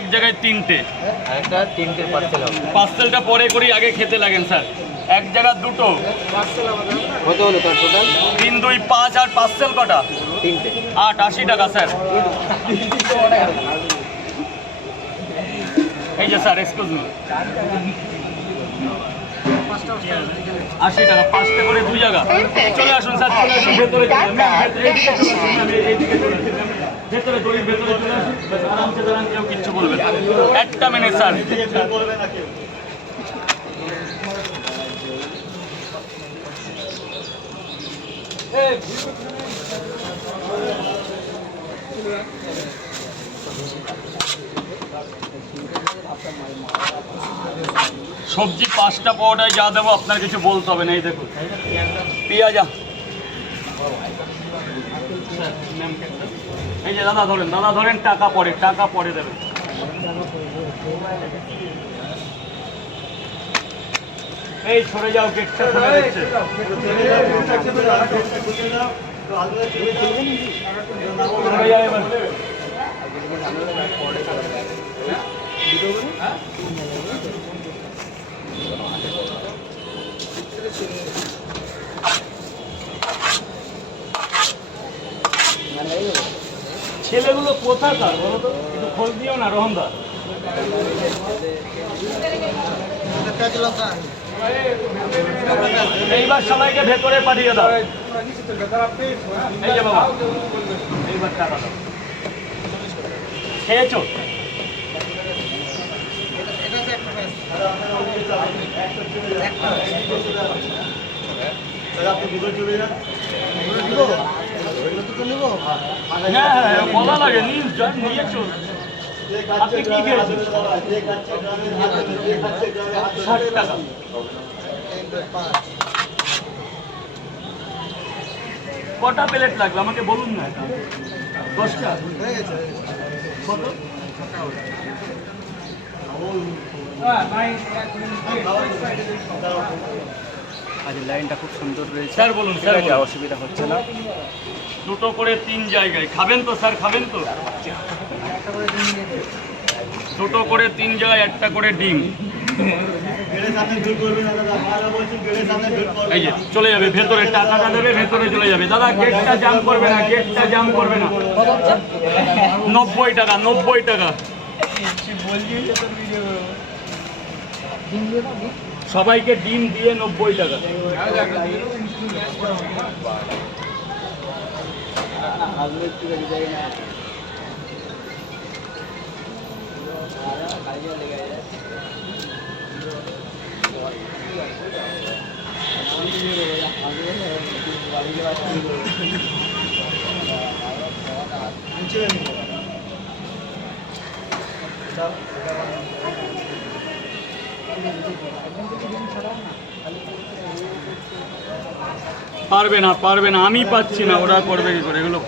এক জায়গায় তিনটে একটা তিনটে পার্সেল হবে। পার্সেলটা পরে করি, আগে খেতে লাগেন স্যার। এক জায়গা দুটো কত হলো তার টোটাল? 3, 2, 5 আর পার্সেল কটা? তিনটে। 8, 80 টাকা স্যার। এই যে স্যার, এক্সকিউজ মি, 80 টাকা, 5টা করে 2 জায়গা। চলে আসুন স্যার, চলে আসুন ভেতরে, ভেতরে দড়ির ভেতরে চলে আসুন, আরামসে দাঁড়ান, কেউ কিচ্ছু বলবে না। একটা মিনিট স্যার। সবজি 5টা পাওয়াটায় যা দেবো আপনার কিছু বলতে হবে না। এই দেখুন পেঁয়াজ, এই যে দাদা ধরেন, টাকা পরে দেবেন। এই সরে যাও, গেটটা খুলে দিচ্ছে। সরে যাও এবার। ছেলেগুলো কোথাকার বলো তো, একটু খোঁজ দিও না রোহনদা। এইবার সবাইকে ভেতরে পাঠিয়ে দাও। এই যে বাবা, এইবার টাকা দাও। খেয়েছো? হ্যাঁ, বলা লাগে, নিয়েছো। আপনি কি খেয়েছেন? 60 টাকা। কটা প্লেট লাগবে আমাকে বলুন না। 10টা? কত? আজ লাইনটা খুব সুন্দর রয়েছে স্যার বলুন, স্যার বলুন। অসুবিধা হচ্ছে না। দুটো করে 3 জায়গায় খাবেন তো স্যার? খাবেন তো? দুটো করে 3 জায়গায় একটা করে ডিম। এই যে চলে যাবে ভেতরে, টাকাটা দেবে, ভেতরে চলে যাবে। দাদা গেটটা জাম করবে না, গেটটা জাম করবে না। 90 টাকা, 90 টাকা। সবাইকে ডিম দিয়ে 90 টাকা। পারবে না, আমি পাচ্ছি না, ওরা করবে কি করে এগুলো?